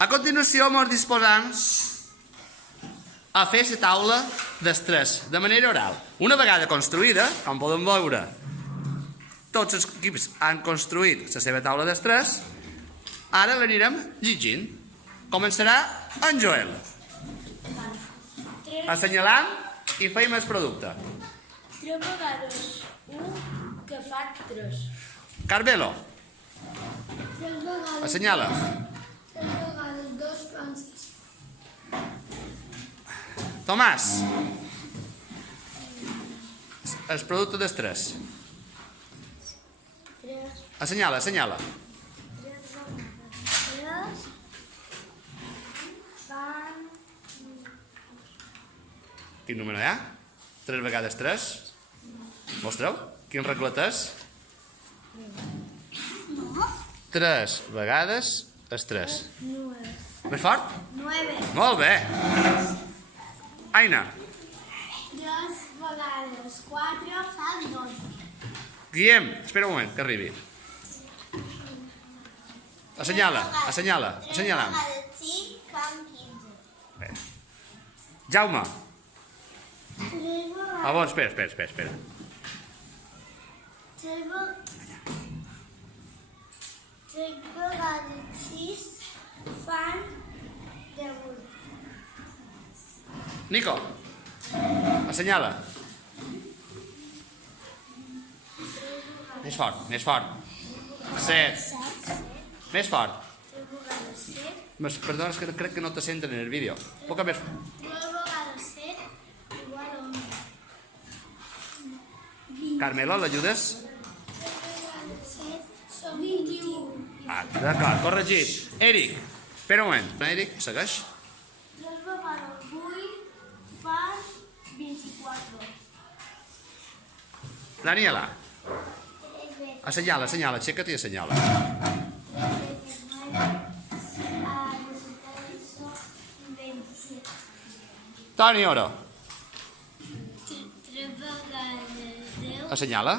A continuació ens disposam a fer la taula d'estrès de manera oral. Una vegada construïda, com podem veure, tots els equips han construït la seva taula d'estrès. Ara l'anirem llegint. Començarà en Joel. Assenyalam i feim el producte. 3 vegades 1 que fa 3. Carmelo, 3 vegades assenyala. 3 vegades 2 fan 6. Tomàs, el producte d'estrès. 3 Assenyala, assenyala. 3 vegades 3 fan... Quin número hi ha? 3 vegades 3. Mostreu? Quin reglet és? 3 vegades és 3. 9. Més fort? 9. Molt bé. Aina, 3 vegades 4 fan 12. Guillem, espera un moment, que arribi. Assenyala, assenyala, assenyalam. 3 vegades 5 fan 15. Bé. Jaume, 3 vegades... ah, bon, espera. 3 vegades 6 fan 18. Nico, assenyala. Més fort, més fort. 7. Més fort. 3 vegades 7. Perdona, és que crec que no te senten en el vídeo. Poca més... 3 vegades 7 igual a 11. Carmelo, l'ajudes? 3 vegades 7 són 21. Ah, d'acord, corregit. Eric, espera un moment. Eric, segueix. 3 vegades 8 fan 24. Daniela, 3 veces assenyala, assenyala, aixeca't i assenyala. 3 veces 9 resultat són 27. Toni Oro, 3 vegades 10 assenyala.